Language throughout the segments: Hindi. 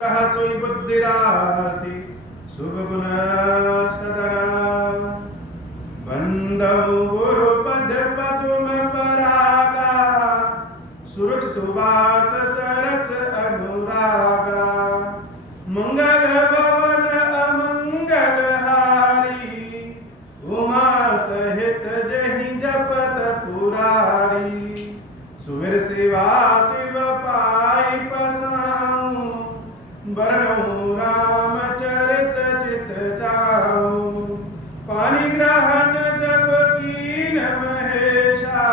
कहा सोई बुद्धि राशि शुभ गुण सदना बंदौ गुरु पद पदुम परागा सुरुच सुवास सरस अनुरागा मंगल भवन अमंगल हारी उमा सहित जहि जपत पुरारी सुमिर शिवा शिव पाई पसाऊं बरनऊ रामचरित चित चाऊं पानी ग्रहण जब कीन महेशा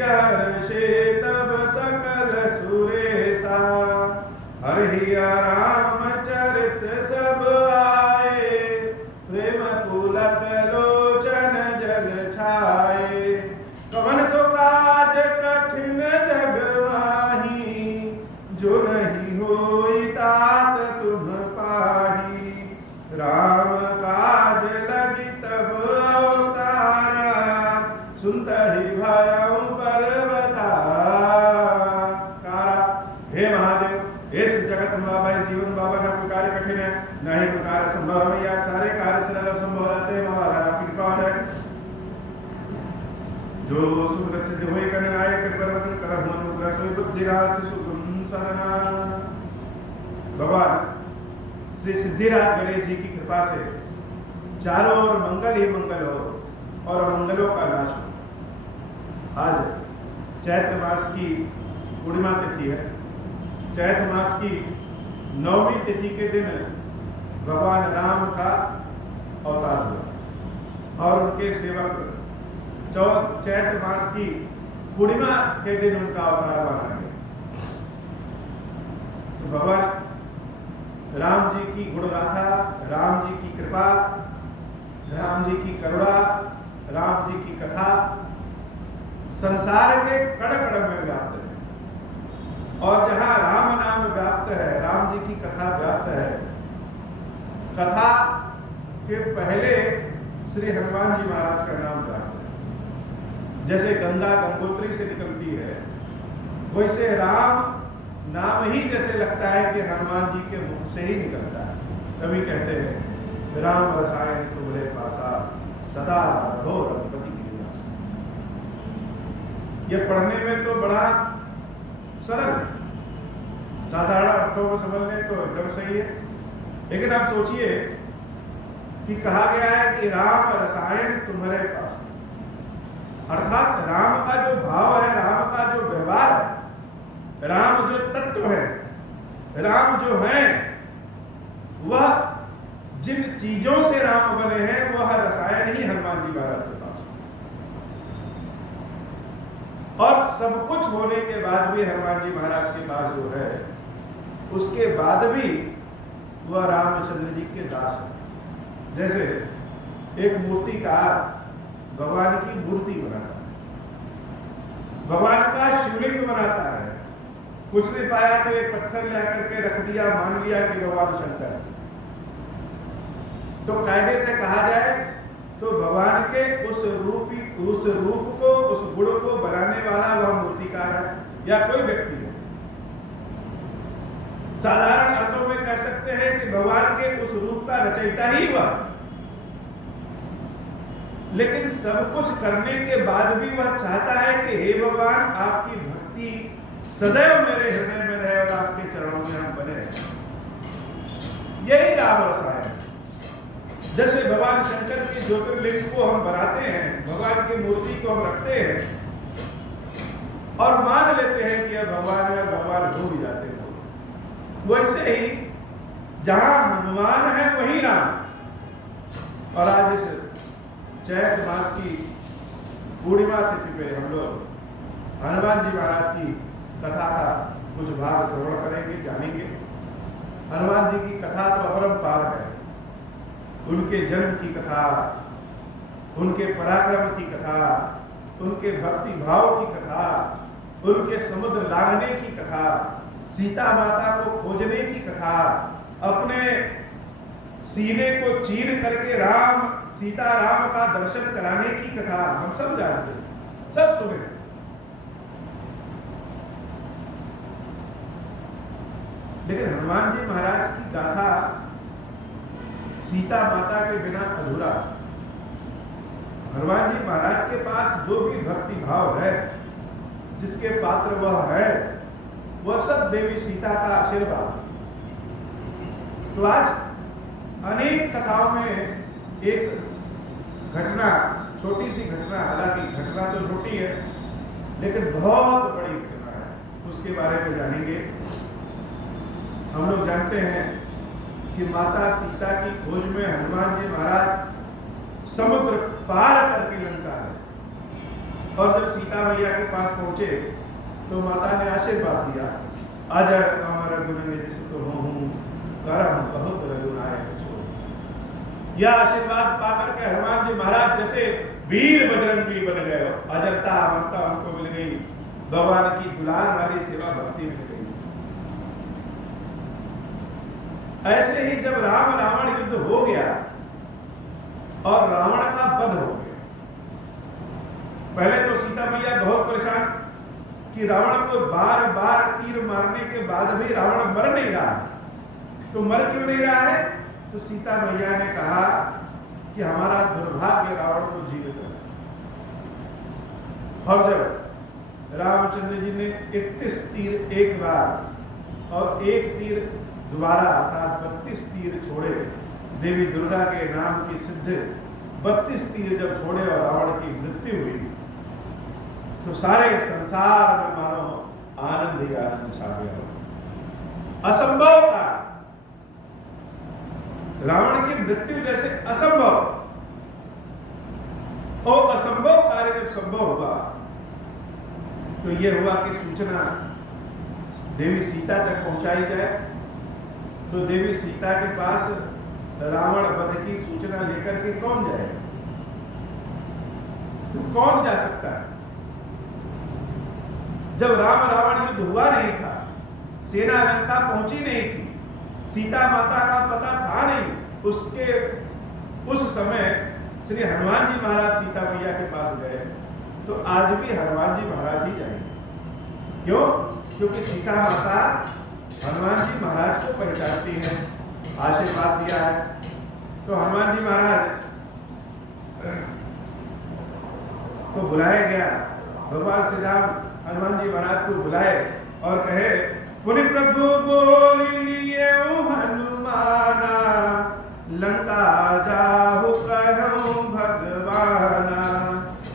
हर्षे तब सकल सुरेशा हरिया रामचरित सब आए प्रेम पुलक लोचन जल छाए कवन सो काज कठिन जग माही जो नहीं होई तात तुम पाही राम काज लगी तब अवतारा सुनतहि भयउ पर्वतारा। हे महादेव, इस जगत में भाई जीवन बाबा ना कोई कार्य कठिन है, न ही कोई कार्य संभव है, या सारे कार्य सरल संभव रहते हैं। बाबा अगर आपकी कृपा है जो सुकृत सिद्ध होई करने आए कृपा कर अनुग्रह सोई बुद्धि राशि सुगम सरना। भगवान श्री सिद्धिराज गणेश जी की कृपा से चारों ओर मंगल ही मंगल हो और मंगलों का नाश हो। आज चैत्र मास की पूर्णिमा तिथि है। चैत्र मास की 9वीं तिथि के दिन भगवान राम का अवतार हुआ और उनके सेवक चैत्र मास की पूर्णिमा के दिन उनका अवतार माना गया। तो भगवान राम जी की गुणगाथा, राम जी की कृपा, राम जी की करुणा, राम जी की कथा संसार के कण कण में व्याप्त है। और जहां राम नाम व्याप्त है, राम जी की कथा व्याप्त है, कथा के पहले श्री हनुमान जी महाराज का नाम व्याप्त है। जैसे गंगा गंगोत्री से निकलती है, वैसे राम नाम ही जैसे लगता है कि हनुमान जी के मुख से ही निकलता है। कभी कहते हैं राम रसायन तुम्हारे पासा सदा रहो रघुपति की दास। ये पढ़ने में तो बड़ा सरल है, साधारण अर्थों में समझ लें तो एकदम सही है, लेकिन आप सोचिए कि कहा गया है कि राम रसायन तुम्हारे पास, अर्थात राम का जो भाव है, राम का जो व्यवहार है, राम जो तत्व है, राम जो है, वह जिन चीजों से राम बने हैं वह रसायन ही हनुमान जी महाराज के पास। और सब कुछ होने के बाद भी हनुमान जी महाराज के पास जो है, उसके बाद भी वह रामचंद्र जी के दास है। जैसे एक मूर्तिकार भगवान की मूर्ति बनाता है, भगवान का शिवलिंग बनाता है, कुछ नहीं पाया तो एक पत्थर ला करके रख दिया, मान लिया कि भगवान शंकर है। तो कायदे से कहा जाए तो भगवान के उस रूप को, उस गुण को बनाने वाला वह मूर्तिकार है या कोई व्यक्ति है। साधारण अर्थों में कह सकते हैं कि भगवान के उस रूप का रचयिता ही वह। लेकिन सब कुछ करने के बाद भी वह चाहता है कि हे भगवान, आपकी भक्ति सदैव मेरे हृदय में रहे और आपके चरणों में हम बने रहे। यही राम रसायन है। जैसे भगवान शंकर के ज्योतिर्लिंग को हम बनाते हैं, भगवान की मूर्ति को हम रखते हैं और मान लेते हैं कि अब भगवान है, भगवान हो भी जाते हैं। वैसे ही जहां हनुमान है वही राम। और आज इस चैत्र मास की पूर्णिमा तिथि पे हम लोग हनुमान जी महाराज की कथा का कुछ भाग श्रवण करेंगे, जानेंगे। हनुमान जी की कथा तो अपरंपार है। उनके जन्म की कथा, उनके पराक्रम की कथा, उनके भक्ति भाव की कथा, उनके समुद्र लांघने की कथा, सीता माता को खोजने की कथा, अपने सीने को चीर करके सीता राम का दर्शन कराने की कथा हम सब जानते हैं, सब सुने। लेकिन हनुमान जी महाराज की गाथा सीता माता के बिना अधूरा। हनुमान जी महाराज के पास जो भी भक्ति भाव है, जिसके पात्र वह है, वह सब देवी सीता का आशीर्वाद। तो आज अनेक कथाओं में एक घटना, छोटी सी घटना, हालांकि घटना तो छोटी है लेकिन बहुत बड़ी घटना है, उसके बारे में जानेंगे। हम लोग जानते हैं कि माता सीता की खोज में हनुमान जी महाराज समुद्र पार करके लंका है, और जब सीता मैया के पास पहुंचे तो माता ने आशीर्वाद दिया, अजर अमर गुण निज सुत होहूं, करम बहुत रघुनायक छो। यह आशीर्वाद पाकर के हनुमान जी महाराज जैसे वीर बजरंगी बन गए, अजरता अमरता उनको मिल गई, भगवान की दुलार वाली सेवा भक्ति मिल गई। ऐसे ही जब राम रावण युद्ध हो गया और रावण का वध हो गया, पहले तो सीता मैया बहुत परेशान कि रावण को बार बार तीर मारने के बाद भी रावण मर नहीं रहा है, तो मर क्यों नहीं रहा है? तो सीता मैया ने कहा कि हमारा दुर्भाग्य रावण को जीवित रखा। और जब रामचंद्र जी ने 31 तीर एक बार और एक तीर दोबारा अर्थात 32 तीर छोड़े, देवी दुर्गा के नाम की सिद्ध 32 तीर जब छोड़े और रावण की मृत्यु हुई, तो सारे संसार में मानो आनंद ही आनंद छा गया। असंभव था, रावण की मृत्यु जैसे असंभव, और असंभव कार्य जब संभव हुआ तो यह हुआ कि सूचना देवी सीता तक पहुंचाई जाए। तो देवी सीता के पास रावण वध की सूचना लेकर के कौन जाएगा? तो कौन जा सकता है? जब राम रावण युद्ध हुआ नहीं था, सेना लंका पहुंची नहीं थी, सीता माता का पता था नहीं, उसके उस समय श्री हनुमान जी महाराज सीता मैया के पास गए, तो आज भी हनुमान जी महाराज ही जाएंगे। क्यों? क्योंकि सीता माता हनुमान जी महाराज को पहचानती है, आशीर्वाद दिया है। तो हनुमान जी महाराज को बुलाया गया, भगवान श्री राम हनुमान जी महाराज को बुलाए और कहे, पुनि प्रभु बोल लिए हनुमाना, लंका जाहु कहूं भगवाना,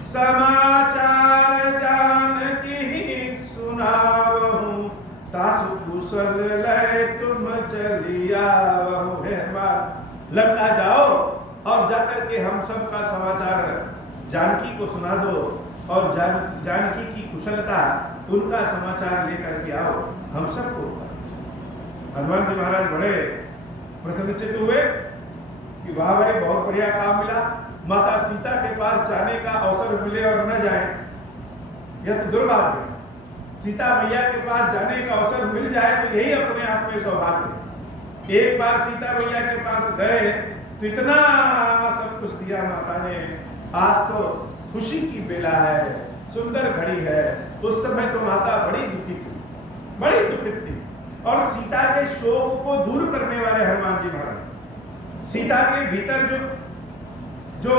समाचार जानकी सुनावहूं, तासु कुशल लय तुम चलियावहूं। हे हनुमान, लंका जाओ और जाकर के हम सब का समाचार जानकी को सुना दो, और जानकी की कुशलता, उनका समाचार लेकर के आओ हम सबको। हनुमान जी महाराज बड़े प्रसन्नचित्त हुए कि वाह भाई, बहुत बढ़िया काम मिला, माता सीता के पास जाने का अवसर मिले और न जाए, यह तो दुर्भाग्य है। सीता मैया के पास जाने का अवसर मिल जाए तो यही अपने आप में सौभाग्य। एक बार सीता मैया के पास गए तो इतना सब कुछ दिया माता ने, आज तो खुशी की बेला है, सुंदर घड़ी है। उस समय तो माता बड़ी दुखी थी, बड़ी दुखित थी, और सीता के शोक को दूर करने वाले हनुमान जी महाराज, सीता के भीतर जो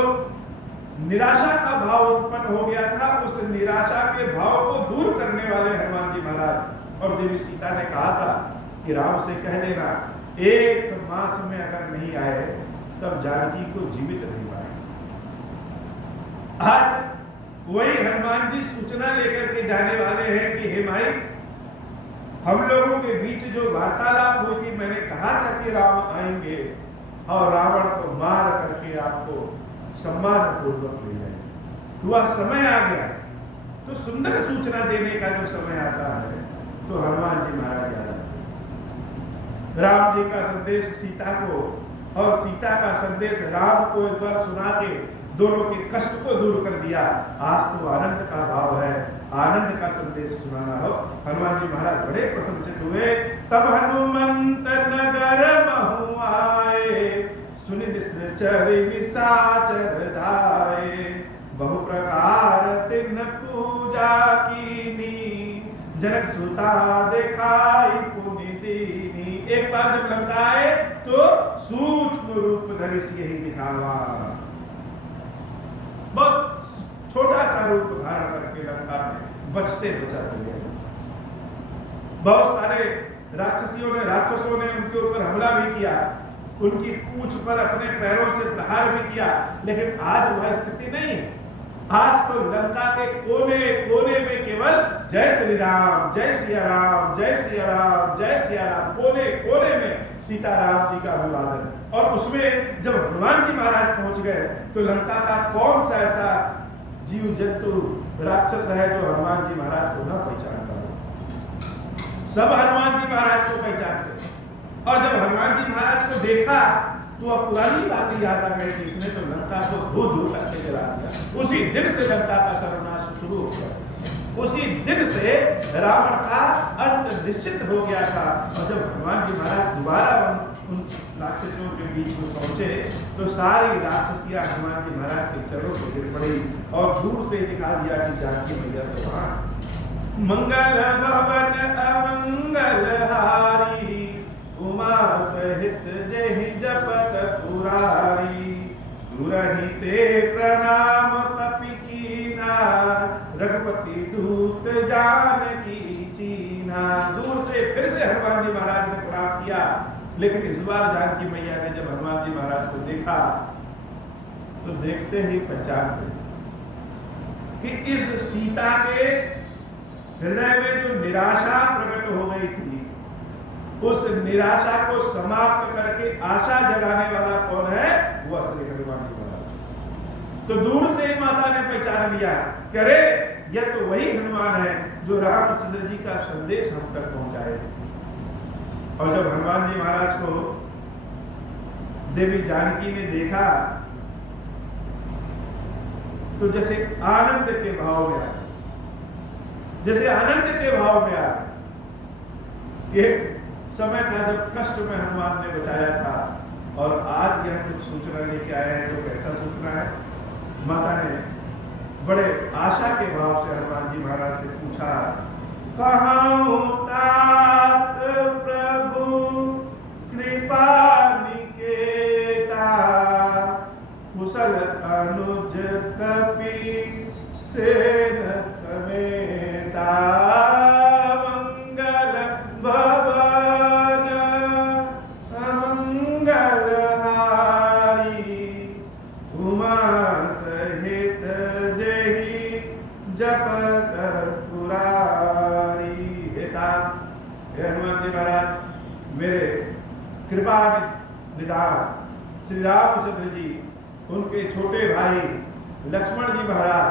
निराशा का भाव उत्पन्न हो गया था, उस निराशा के भाव को दूर करने वाले हनुमान जी महाराज। और देवी सीता ने कहा था कि राम से कह देना, 1 मास में अगर नहीं आए तब जानकी को जीवित नहीं पाए। आज वही हनुमान जी सूचना लेकर के जाने वाले हैं कि हे माई, हम लोगों के बीच जो वार्तालाप हुई थी, मैंने कहा था कि राम आएंगे और रावण को मार करके आपको सम्मान पूर्वक ले जाएंगे। हुआ समय आ गया, तो सुंदर सूचना देने का जो समय आता है तो हनुमान जी महाराज आ जाते हैं। राम जी का संदेश सीता को और सीता का संदेश राम को एक बार सुना के दोनों के कष्ट को दूर कर दिया। आज तो आनंद का भाव है, आनंद का संदेश सुनाना हो। हनुमान जी महाराज बड़े प्रसन्नचित्त हुए। तब हनुमंत नगर महु आए, सुनि निश्चर निशाचर धाये, बहु प्रकार तिन पूजा कीनी, जनक सुता दिखाई पुनि दीनी। एक बार जब लंका आए तो सूक्ष्म रूप धरि यही दिखावा, बहुत छोटा सा रूप धारण करके लंका में बचते बचाते गए। बहुत सारे राक्षसों ने उनके ऊपर हमला भी किया, उनकी पूंछ पर अपने पैरों से प्रहार भी किया, लेकिन आज वह स्थिति नहीं है। आज तो लंका के कोने कोने में केवल जय श्री राम, जय सिया राम, जय सिया राम, जय सिया राम, कोने कोने में सीताराम जी का अभिवादन। और उसमें जब हनुमान जी महाराज पहुंच गए तो लंका का कौन सा ऐसा जीव जंतु राक्षस है जो हनुमान जी महाराज को न पहचानता हो? सब हनुमान जी महाराज को पहचानते। और जब हनुमान जी महाराज को देखा तो अब पुरानी बातें याद आ गई कि इसने तो लंका को धो करके जला दिया। उसी दिन से लंका का सर्वनाश शुरू हो गया, उसी दिन से रावण का अंत निश्चित हो गया था। और जब हनुमान जी महाराज दोबारा उन राक्षसों के बीच में पहुंचे तो सारी राक्षसियां हनुमान जी महाराज के चरणों पर गिर पड़ी और दूर से दिखा दिया कि जानकी मैया तो वहां। मंगल भवन अमंगल हारी, उमा सहित जहि जपत पुरारी, दूरहि ते प्रणाम कपि कीना, रघुपति दूत जानकी चीना। दूर से फिर से हनुमान जी महाराज ने प्रणाम किया, लेकिन इस बार जानकी मैया ने जब हनुमान जी महाराज को देखा तो देखते ही पहचान गई कि इस सीता के हृदय में जो निराशा प्रकट हो गई थी, उस निराशा को समाप्त करके आशा जगाने वाला कौन है? वह श्री हनुमान जी महाराज। तो दूर से ही माता ने पहचान लिया कि अरे यह तो वही हनुमान है जो रामचंद्र जी का संदेश हम तक पहुंचाए थे। और जब हनुमान जी महाराज को देवी जानकी ने देखा तो जैसे आनंद के भाव में आ, जैसे आनंद के भाव में आ। एक समय था जब कष्ट में हनुमान ने बचाया था, और आज यह कुछ सूचना लेके आए हैं तो कैसा सूचना है? माता ने बड़े आशा के भाव से हनुमान जी महाराज से पूछा, कहूं तात प्रभु कृपा निकेता, कुशल अनुज कपि सेन समेता, मंगल भवन अमंगल हारी, उमा सहित जहि जपत पुरारी। हे हनुमान जी महाराज, मेरे कृपा निधान श्री रामचंद्र जी, उनके छोटे भाई लक्ष्मण जी महाराज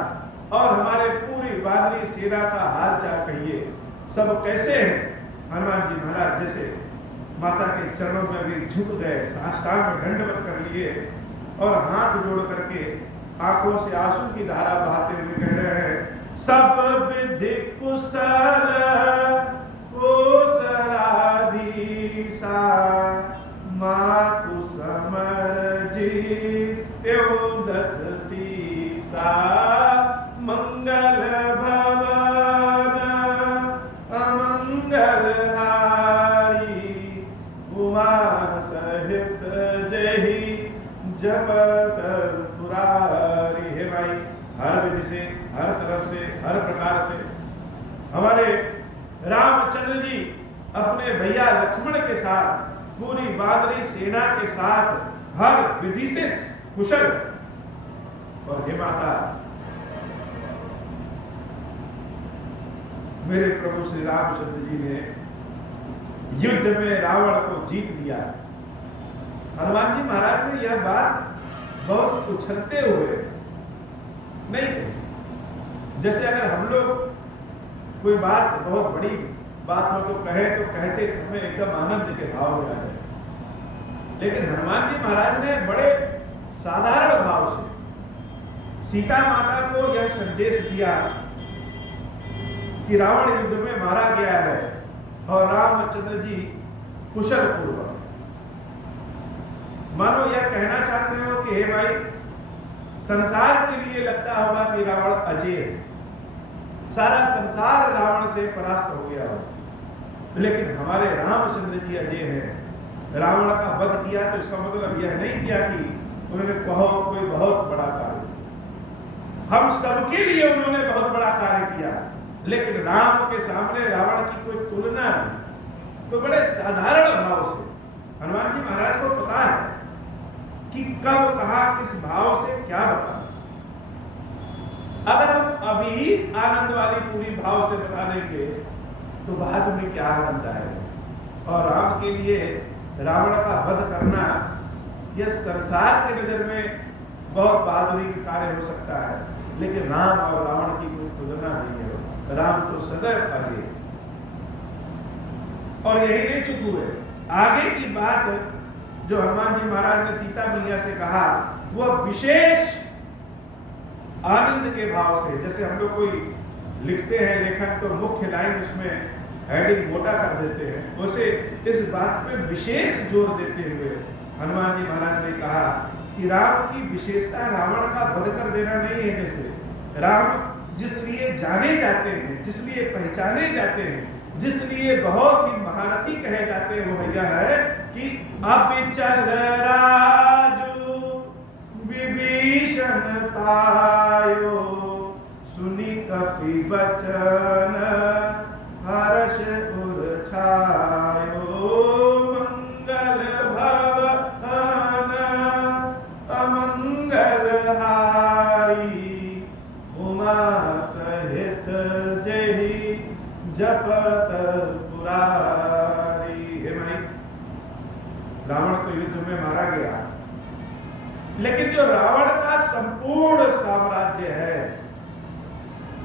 और हमारे पूरी वानरी सेना का हाल चाल कहिए, सब कैसे हैं? हनुमान जी महाराज जैसे माता के चरणों में भी झुक गए, साष्टांग में दंडवत कर लिए और हाथ जोड़ करके आंखों से आंसू की धारा बहाते हुए कह रहे हैं, सब विधि कुशल कोसलाधीसा, मातु समर जीत्यो दस सीसा, मंगल भवन अमंगल हारी, उमा सहित जहि जपत पुरारी। हे भाई, हर विधि से, हर तरफ से, हर प्रकार से हमारे रामचंद्र जी अपने भैया लक्ष्मण के साथ, पूरी वानरी सेना के साथ हर विधि से कुशल। और हे माता, मेरे प्रभु श्री रामचंद्र जी ने युद्ध में रावण को जीत लिया। हनुमान जी महाराज ने यह बात बहुत उछलते हुए नहीं कही। जैसे अगर हम लोग कोई बात बहुत बड़ी बात हो तो कहते समय एकदम आनंद के भाव में आ जाए, लेकिन हनुमान जी महाराज ने बड़े साधारण भाव से सीता माता को यह संदेश दिया कि रावण युद्ध में मारा गया है और रामचंद्र जी कुशल पूर्वक। मानो यह कहना चाहते हो कि हे भाई, संसार के लिए लगता होगा कि रावण अजय है, सारा संसार रावण से परास्त हो गया हो, लेकिन हमारे रामचंद्र जी अजय हैं। रावण का वध किया तो इसका मतलब यह नहीं किया कि उन्होंने कोई बहुत बड़ा कार्य, हम सबके लिए उन्होंने बहुत बड़ा कार्य किया, लेकिन राम के सामने रावण की कोई तुलना नहीं। तो बड़े साधारण भाव से हनुमान जी महाराज को पता है कि कब कहा किस भाव से क्या बता। अगर हम अभी आनंद वाली पूरी भाव से बता देंगे तो बाद में क्या आनंद आएगा। और राम के लिए रावण का वध करना यह संसार के नजर में बहुत बहादुरी का कार्य हो सकता है, लेकिन राम और रावण की कोई तुलना नहीं है। राम तो सदैव अजय थे। और यही नहीं चुप हुए, आगे की बात जो हनुमान जी महाराज ने सीता मैया से कहा वह विशेष आनंद के भाव से, जैसे हम लोग कोई लिखते हैं लेखन तो मुख्य लाइन उसमें हेडिंग मोटा कर देते हैं, वैसे इस बात पे विशेष जोर देते हुए हनुमान जी महाराज ने कहा कि राम की विशेषता रावण का वध कर देना नहीं है। जैसे राम जिस लिए जाने जाते हैं, जिस लिए पहचाने जाते हैं, जिस लिए बहुत ही महारथी कहे जाते हैं, वो यह है कि अब चल राजू विभीषण पायो, सुनी कपि बचन हर्ष उर छायो, मंगल भवन अमंगल हारी, उमा सहित जहि जपत पुरारी। हे भाई, रावण तो युद्ध में मारा गया, लेकिन जो रावण का संपूर्ण साम्राज्य है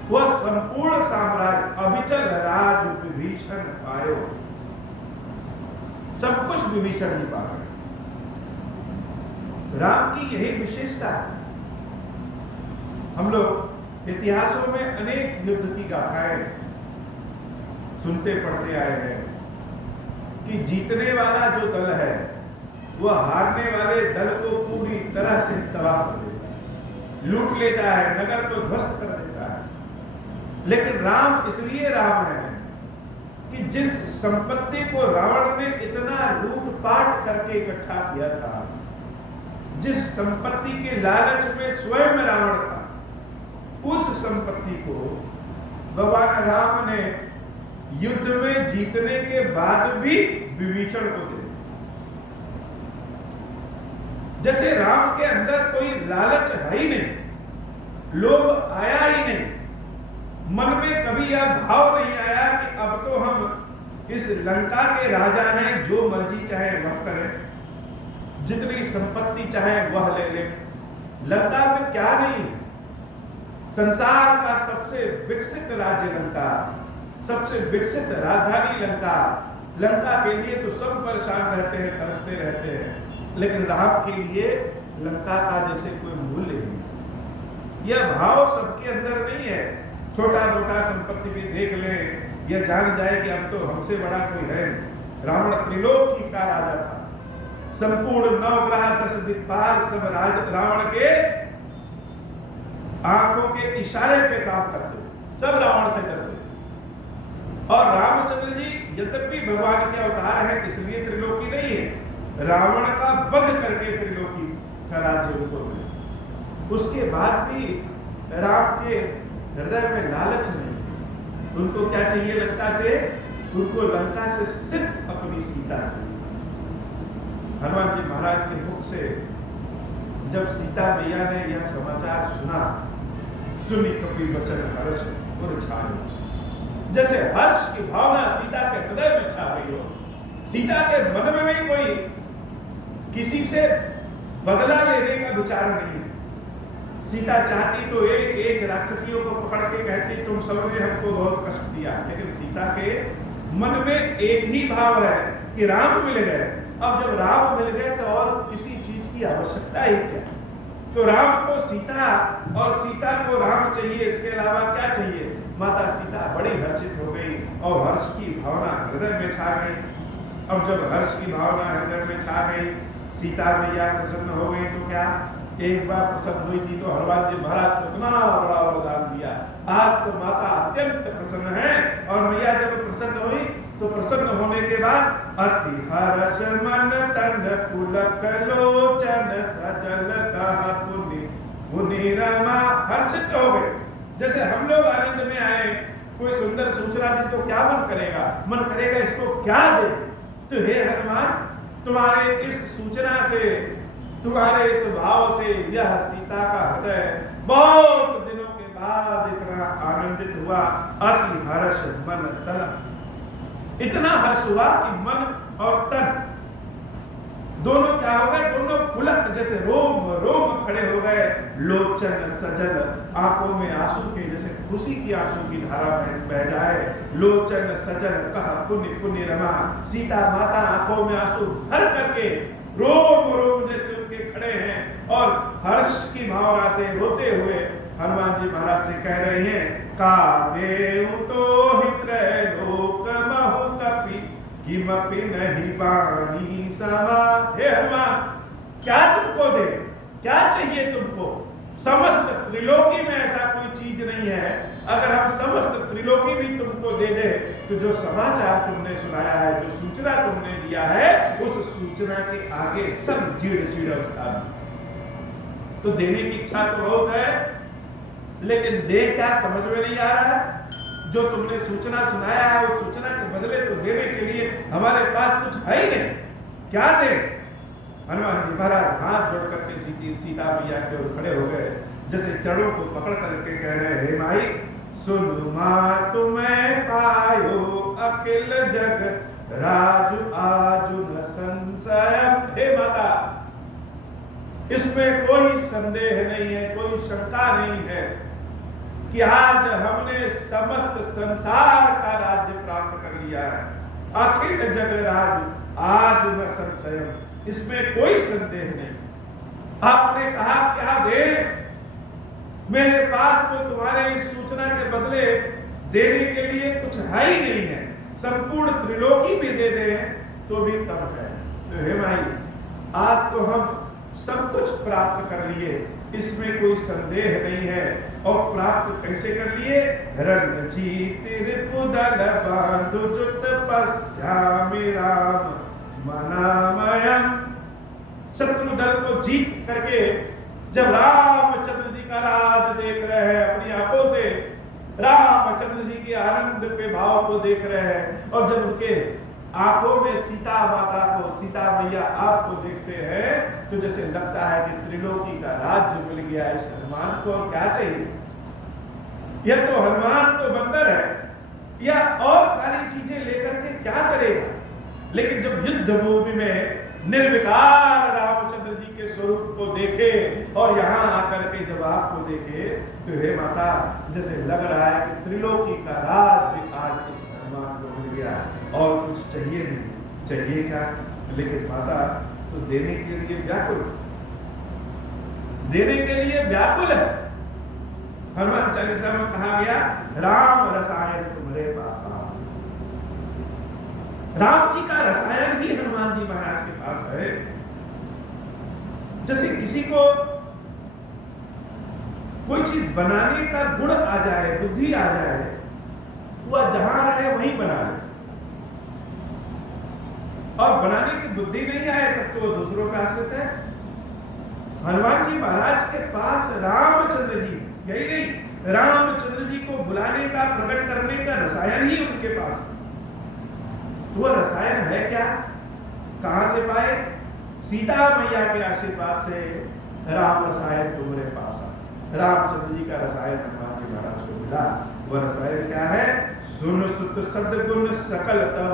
वह संपूर्ण साम्राज्य अभिचल राज विभीषण पायो, सब कुछ विभीषण ही पा गए। राम की यही विशेषता है। हम लोग इतिहासों में अनेक युद्ध की गाथाएं सुनते पढ़ते आए हैं कि जीतने वाला जो दल है वह हारने वाले दल को पूरी तरह से तबाह कर देता है, लूट लेता है, नगर को ध्वस्त कर देता है। लेकिन राम इसलिए राम है कि जिस संपत्ति को रावण ने इतना लूटपाट करके इकट्ठा किया था, जिस संपत्ति के लालच में स्वयं रावण था, उस संपत्ति को भगवान राम ने युद्ध में जीतने के बाद भी विभीषण को दे। जैसे राम के अंदर कोई लालच है ही नहीं, लोभ आया ही नहीं, मन में कभी यह भाव नहीं आया कि अब तो हम इस लंका के राजा हैं, जो मर्जी चाहे वह करें, जितनी संपत्ति चाहे वह ले ले। लंका में क्या नहीं, संसार का सबसे विकसित राज्य लंका, सबसे विकसित राजधानी लंका। लंका के लिए तो सब परेशान रहते हैं, तरसते रहते हैं, लेकिन राम के लिए लंका का जैसे कोई मूल्य नहीं। यह भाव सबके अंदर नहीं है। छोटा मोटा संपत्ति भी देख ले, यह जान जाए कि अब तो हमसे बड़ा कोई है नहीं। रावण त्रिलोकी का राजा था, संपूर्ण नवग्रह 10 दिक्पाल सब रावण के आंखों के इशारे पे काम करते थे, सब रावण से डरते थे। और रामचंद्र जी यद्यपि भगवान के अवतार है, इसलिए त्रिलोकी नहीं है, रावण का वध करके त्रिलोकी का राज्य उनको मिला। उसके बाद भी राम के हृदय में लालच नहीं। उनको क्या चाहिए लंका से? उनको लंका से सिर्फ अपनी सीता चाहिए। हनुमान जी महाराज के मुख से जब सीता मैया ने यह समाचार सुना, सुनी कपि बचन हर्ष उर छायो, जैसे हर्ष की भावना सीता के हृदय में छा गई हो। सीता के मन में भी कोई किसी से बदला लेने का विचार नहीं है। सीता चाहती तो एक एक राक्षसियों को पकड़ के कहती तुम सबने हमको बहुत कष्ट दिया, लेकिन सीता के मन में एक ही भाव है कि राम मिल गए। अब जब राम मिल गए तो और किसी चीज की आवश्यकता ही क्या? तो राम को सीता और सीता को राम चाहिए, इसके अलावा क्या चाहिए? माता सीता बड़ी हर्षित हो गई और हर्ष की भावना हृदय में छा गई। अब जब हर्ष की भावना हृदय में छा गई, सीता मैया प्रसन्न हो गई, तो क्या एक बार प्रसन्न हुई थी तो हनुमान जी महाराज को इतना बड़ा वरदान दिया। आज तो माता अत्यंत प्रसन्न है, और मैया जब प्रसन्न हुई तो प्रसन्न होने के बाद अति हर्ष मन तन पुलक लोचन सजल कहा पुनि पुनि रमा, हर्षित हो गए। जैसे हम लोग आनंद में आए, कोई सुंदर सूचना दी तो क्या मन करेगा? मन करेगा इसको क्या दे। तो हे हनुमान, तुम्हारे इस सूचना से, तुम्हारे इस भाव से यह सीता का हृदय बहुत दिनों के बाद इतना आनंदित हुआ। अति हर्ष मन तन, इतना हर्ष हुआ कि मन और तन दोनों क्या हो गए? दोनों पुलक, जैसे रोम रोम खड़े हो गए। लोचन सजल, आंखों में आंसू के जैसे खुशी की आंसू की धारा बह जाए। लोचन सजल कह पुण्य पुण्य रमा, सीता माता आंखों में आंसू भर करके रोम रोम जैसे उनके खड़े हैं और हर्ष की भावना से रोते हुए हनुमान जी महाराज से कह रहे हैं, का देव तो हित लोक महु कपि किमपि नहीं बानी समा। हे हनुमान, क्या तुमको दे, क्या चाहिए तुमको? समस्त त्रिलोकी में ऐसा कोई चीज नहीं है। अगर हम समस्त त्रिलोकी भी तुमको दे दे तो जो समाचार तुमने सुनाया है, जो सूचना तुमने दिया है, उस सूचना के आगे सब जीर्ण जीर्ण अवस्था में। तो देने की इच्छा तो बहुत है, लेकिन दे क्या समझ में नहीं आ रहा है। जो तुमने सूचना सुनाया है, उस सूचना के बदले तो देने के लिए हमारे पास कुछ है ही नहीं, क्या दे? हनुमान जी महाराज हाथ जोड़ करके सीता मैया के ओर खड़े हो गए, जैसे चरणों को पकड़ करके कह रहे, हे माई सुन मां तुम्हें पायो अखिल जग राजु आजु न संशय। हे माता, इसमें कोई संदेह नहीं है, कोई शंका नहीं है कि आज हमने समस्त संसार का राज्य प्राप्त कर लिया है। अखिल जग राजु आज न संशय, इसमें कोई संदेह नहीं। आपने कहा क्या दे? मेरे पास तो तुम्हारे इस सूचना के बदले देने के लिए कुछ है ही नहीं है। संपूर्ण त्रिलोकी भी दे दे तो भी कम है। तो हे माई, आज तो हम सब कुछ प्राप्त कर लिए, इसमें कोई संदेह नहीं है। और प्राप्त कैसे कर लिए? रणजीत रिपुदल बांधु जुत पश्यामि राम मनामयम। शत्रु दल को जीत करके जब रामचंद्र जी का राज देख रहे हैं, अपनी आंखों से रामचंद्र जी के आनंद के भाव को देख रहे हैं, और जब उनके आंखों में सीता माता को, सीता मैया आपको देखते हैं, तो जैसे लगता है कि त्रिलोकी का राज्य मिल गया इस हनुमान को। और क्या चाहिए? यह तो हनुमान तो बंदर है, यह और सारी चीजें लेकर के क्या करेगा? लेकिन जब युद्ध भूमि में निर्विकार रामचंद्र जी के स्वरूप को देखे और यहाँ आकर के जब आपको देखे, तो हे माता, जैसे लग रहा है कि त्रिलोकी का राज्य आज इस हनुमान को मिल गया और कुछ चाहिए नहीं। चाहिए क्या? लेकिन माता तो देने के लिए व्याकुल, देने के लिए व्याकुल है। हनुमान चालीसा में कहा गया, राम रसायन तुम्हारे पास आ। राम जी का रसायन ही हनुमान जी महाराज के पास है। जैसे किसी को कोई चीज बनाने का गुण आ जाए, बुद्धि आ जाए, वह जहां रहे वहीं बना ले, और बनाने की बुद्धि नहीं आए तब तो दूसरों पे आश्रित है। हनुमान जी महाराज के पास रामचंद्र जी, यही नहीं, रामचंद्र जी को बुलाने का, प्रकट करने का रसायन ही उनके पास है। वह रसायन है क्या? कहां से पाए? सीता मैया के आशीर्वाद से राम रसायन तुम्हारे पास आ। रामचंद्र जी का रसायन हनुमान जी महाराज को मिला। वह रसायन क्या है? सुन सुत सद्गुण सकल तव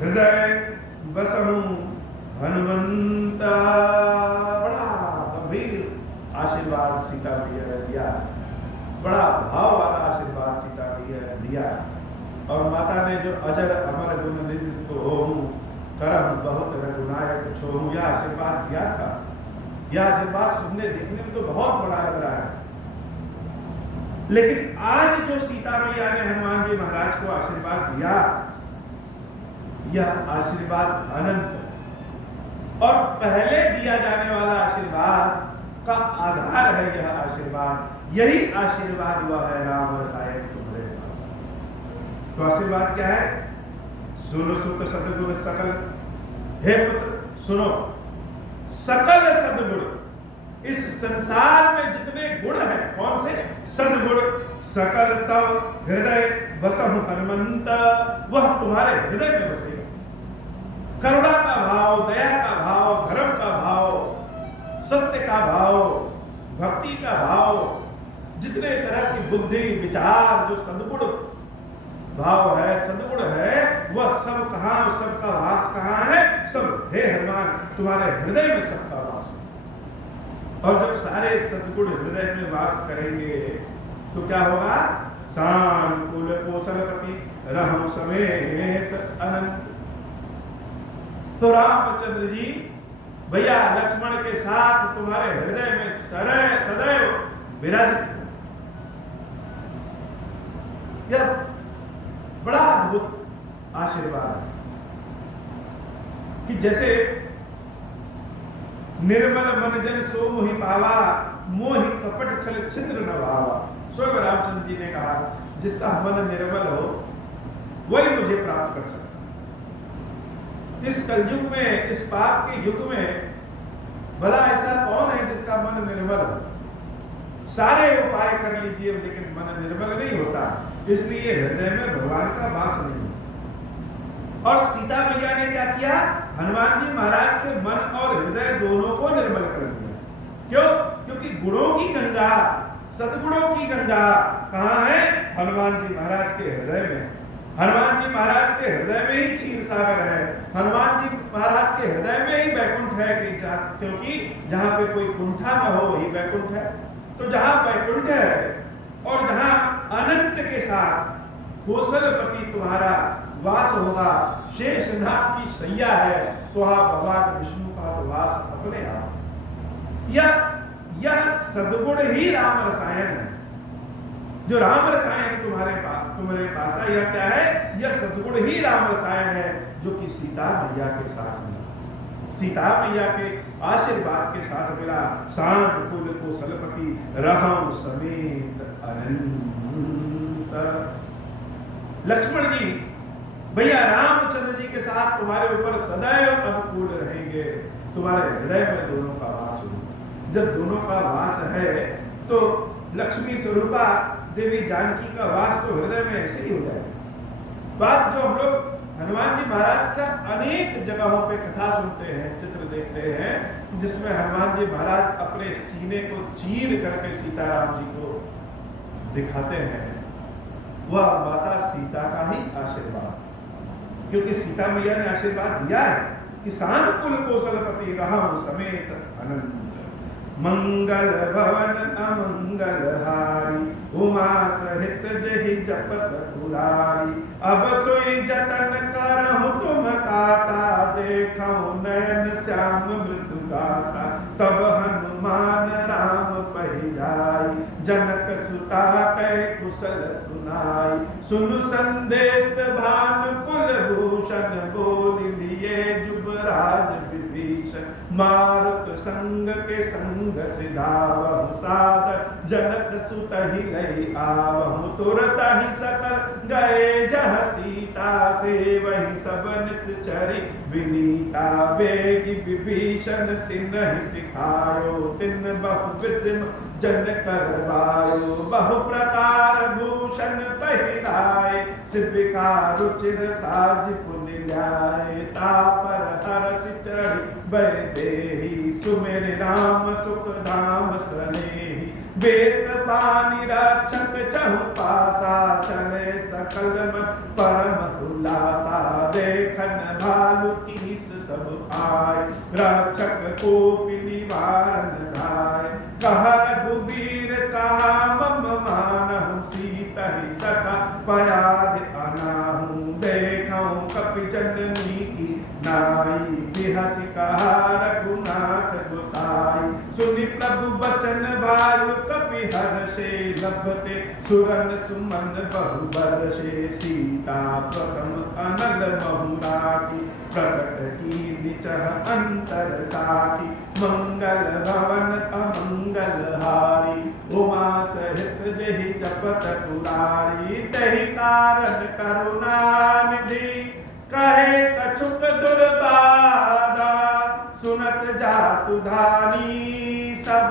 हृदय बसहु हनुमंता। बड़ा गंभीर आशीर्वाद सीता मैया ने दिया, बड़ा भाव वाला आशीर्वाद सीता मैया ने दिया। और माता ने जो अजर अमर गुण निधि तो होहु करम बहुत रघुनायक छोहु, यह आशीर्वाद दिया था। यह आशीर्वाद सुनने देखने में तो बहुत बड़ा लग रहा है, लेकिन आज जो सीता मैया ने हनुमान जी महाराज को आशीर्वाद दिया, यह आशीर्वाद अनंत और पहले दिया जाने वाला आशीर्वाद का आधार है। यह आशीर्वाद, यही आशीर्वाद हुआ है राम रसायन तुम्हारे पास। तो आशीर्वाद क्या है? सुनो सुत सदगुण सकल, हे पुत्र सुनो, सकल सदगुण, इस संसार में जितने गुण हैं, कौन से? सदगुण, सकल तव हृदय बसहु हनुमंत, वह तुम्हारे हृदय में बसेगा। करुणा का भाव, दया का भाव, धर्म का भाव, सत्य का भाव, भक्ति का भाव, जितने तरह की बुद्धि विचार, जो सद्गुण भाव है, सद्गुण है, वह सब कहाँ, सबका वास कहाँ है? सब हे हनुमान तुम्हारे हृदय में सबका वास हो। और जब सारे सद्गुण हृदय में वास करेंगे तो क्या होगा? सानुकूल कौशलपति रहु समेत अनंत। तो रामचंद्र जी भैया लक्ष्मण के साथ तुम्हारे हृदय में सदैव विराजित हो। यह बड़ा अद्भुत आशीर्वाद है कि जैसे निर्मल मन जन सो मोहि पावा, मोहि कपट छल छिद्र न भावा। स्वयं रामचंद्र जी ने कहा जिसका मन निर्मल हो वही मुझे प्राप्त कर सकता। इस कलयुग में, इस पाप के युग में भला ऐसा कौन है जिसका मन निर्मल हो? सारे उपाय कर लीजिए लेकिन मन निर्मल नहीं होता, इसलिए हृदय में भगवान का वास नहीं होता। और सीता मैया ने क्या किया? हनुमान जी महाराज के मन और हृदय दोनों को निर्मल कर दिया। क्यों? क्योंकि गुणों की गंगा, सद्गुणों की गंगा कहाँ है? हनुमान जी महाराज के हृदय में। हनुमान जी महाराज के हृदय में ही क्षीर सागर है, हनुमान जी महाराज के हृदय में ही वैकुंठ है, क्योंकि जहां पे कोई कुंठा न हो वही वैकुंठ है। तो जहां वैकुंठ है और जहां अनंत के साथ कौशलपति तुम्हारा वास होगा, शेषनाग की सैया है, तो वहां भगवान विष्णु का वास अपने आप। यह सद्गुण ही राम रसायन है। जो राम रसायन तुम्हारे पास है, यह क्या है? यह सद्गुण ही राम रसायन है, जो कि सीता मैया के साथ मिला, सीता मैया के आशीर्वाद के साथ मिला। सानुकूल कौशलपति रहु समेत अनंत। लक्ष्मण जी भैया रामचंद्र जी के साथ तुम्हारे ऊपर सदैव अनुकूल रहेंगे, तुम्हारे हृदय में दोनों का वास हो। जब दोनों का वास है तो लक्ष्मी स्वरूपा देवी जानकी का वास तो हृदय में ऐसे ही हो जाएगा। बात जो हम लोग हनुमान जी महाराज का अनेक जगहों पे कथा सुनते हैं, चित्र देखते हैं, जिसमें हनुमान जी महाराज अपने सीने को चीर करके सीताराम जी को दिखाते हैं, वह माता सीता का ही आशीर्वाद। क्योंकि सीता मैया ने आशीर्वाद दिया है कि सानुकूल कौशलपति रहु समेत अनंत। मंगल भवन अमंगल हारी, उमा सहित जहि जपत दुलारी। अब सोई जतन करहु तुम ताता, देखौ नयन श्याम मृदु गाता। तब हनुमान राम पहि जाई, जनक सुता कै कुशल सुनाई। सुनु संदेश भानुकुल भूषण, बोल लिए जुबराज विभीषण। मारुत संग के संग सिधावहु सादर, जनक सुत ही लई आवहु। तुरत ही सकल गए जहाँ सीता, से वही सब निश्चरी विनीता। बेगी विभीषण तिन्हि सिखायो, तिन बहुविध जन करवायो। बहु प्रकार भूषण पहिराए, सिविका रुचिर साज पुनि ल्याए। तापर हर्ष चढ़ी बैदेही, सुमिर राम सुख धाम सनेही। वेद पानी रक्षक चहु पासा, चले सकल मन परम उल्लासा। देखन भालु कीस सब आए, रक्षक कोपि निवारन धाय। कह रघुबीर कहा मम मानहु, सीता ही सखा पयाद अनाहु। देखौ कपि जननी की नाई, बिहसि कहा रघुनाथ गोसाई। सुनि प्रभु बचन भालु कपि हर्षे, लभते सुरन सुमन बहु बरषे। सीता प्रथम अनल महु राखी, प्रकट की निचह अंतर साखी, मंगल भवन अमंगल हारी, उमा सहित जहि जपत पुरारी, तहि कारण करुणा निधि, कहे कछुक दुर्बाधा, सुनत जातु धानी, सब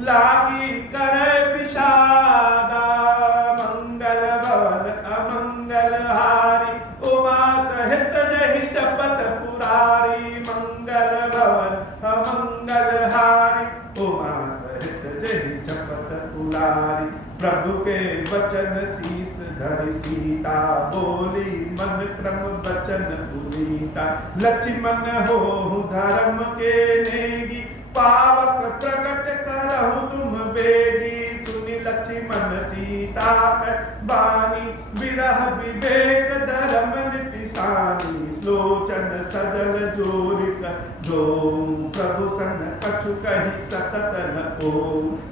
लागी करे विषादा, मंगल भवन अमंगल हारी, उमा सहित जहि जपत पुरारी, मंगल भवन अमंगल हारी, उमा सहित जहि जपत पुरारी, प्रभु के वचन शीस धरि सीता, बोली मन क्रम वचन पुनीता, लक्ष्मण हो धर्म के नेगी, पावक प्रकट करहु तुम बेगी, सुनि लक्ष्मण सीता कर बानी, विरह विवेक धर्म नितिशानी, लोचन सजल जोर कर दो, प्रभु सन कछु कहि सतत न ओ,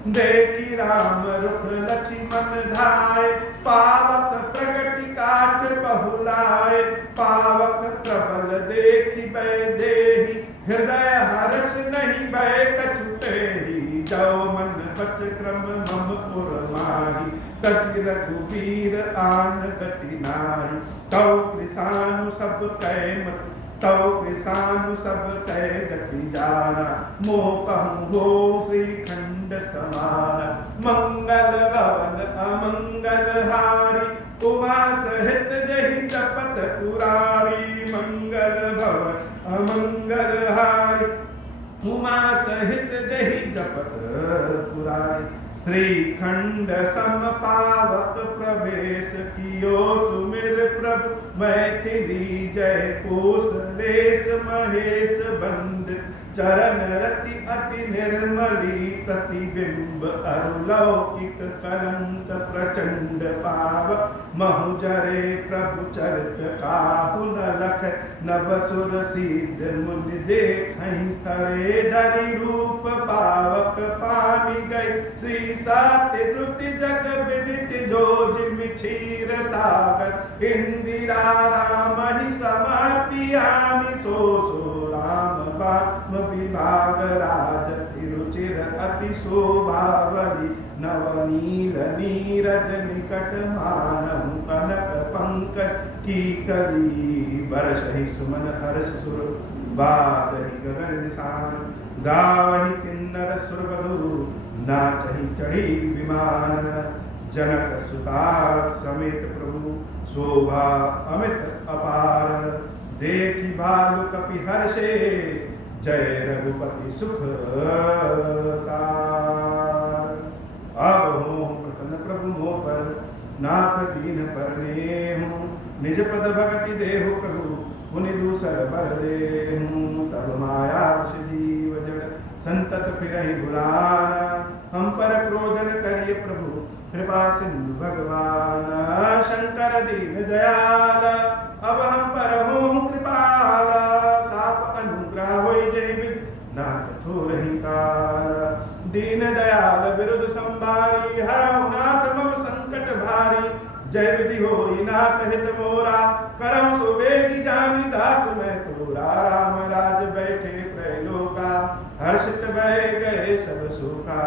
देखी राम रुख लक्ष्मण धाय, पावक प्रगति काट बहुलाए, पावक प्रबल देखी वैदेही, हृदय हर्ष नहीं भय कछुतेहि, जो मन बच क्रम मम पुर माही, तजि रघुबीर आन गति नाहि, तौ कृसानु सब कै मत, तौ कृसानु सब कै गति जाना, मोह कहूँ हो श्रीखंड समाना, मंगल भवन अमंगल हारी, उमा सहित जहि जपत पुरारी, मंगल भवन अमंगल हारी, उमा सहित जहि जपत पुरारी, श्रीखंड सम पावक प्रवेश कियो, सुमिर प्रभु मैथिली जय कोसलेश, महेश बंद चरण रति अति निर्मली, प्रतिबिंब अरुलौकिक कलंक प्रचंड पावक, महु जरे प्रभु चरित काहु न लख, नभ सुर सिद्ध मुनि देखहि करे, धरि रूप पावक पानी गई, श्री सात्य श्रुति जग विदित जो जिमि क्षीर सागर, इंदिरा राम ही समर्पियानि, सो राम बाम विभाग राज, तिरुचिर अति शोभावली, नवनील नीरज निकट मानहु, कनक पंकज की कली, बरसहि सुमन हर्ष सुर, बाजहि गगन निशान, गावहि किन्नर सुरवधु, नाचहि चढ़ी विमान, जनक सुता समेत प्रभु, शोभा अमित अपार, देखी भालु कपि हर्षे, जय रघुपति सुख सार। अब हो प्रसन्न प्रभु मोह पर, नाथ दीन परने हूँ, निज पद भगति देहु प्रभु, पुनि दूसर बर देहु, तब माया वश जीव जड़, संतत फिरहि भुलाना, हम पर क्रोधन करिय प्रभु, कृपा सिंधु भगवान, शंकर दीन दयाल, अब हम पर हो कृपाल, साप अनुग्रह होई जय विद, नाथ थोरहि काल, दीन दयाल विरुद्ध संभारी, हरहु नाथ मम संकट भारी, जय विधि होई नाथ हित मोरा, करहु सो बेगी जानि दास मैं तोरा, राम राज बैठे त्रैलोका, हर्षित भय गए सब सुखा,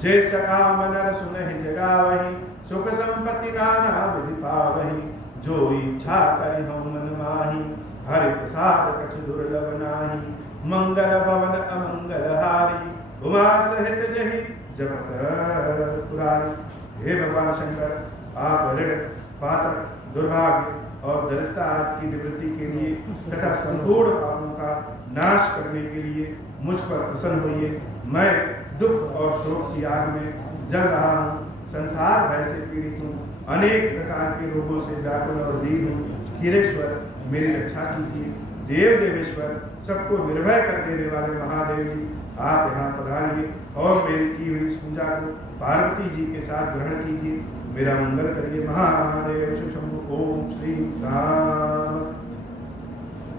जय सकाम नर सुनहि जगावहि, सुख संपत्ति नाना विधि पावहि, जो इच्छा करि हम मन माही, हरि प्रसाद कछ दुर्लभ नाही, मंगल भवन अमंगल हारी, उमा सहित जहि जपत पुरारी। हे भगवान शंकर, आप ऋण पातक दुर्भाग्य और दरिद्रता की निवृत्ति के लिए तथा संपूर्ण पापों का नाश करने के लिए मुझ पर प्रसन्न होइए। मैं दुख और शोक की आग में जल रहा हूँ, संसार भय से पीड़ित हूँ, अनेक प्रकार के रोगों से व्याकुल और दीन हूँ। क्षीरेश्वर मेरी रक्षा कीजिए। देव देवेश्वर सबको निर्भय कर देने वाले महादेव जी, आप यहाँ पधारिए और मेरी की हुई इस पूजा को पार्वती जी के साथ ग्रहण कीजिए। मेरा मंगल करिए। महादेव शंभु। ओम श्री राम।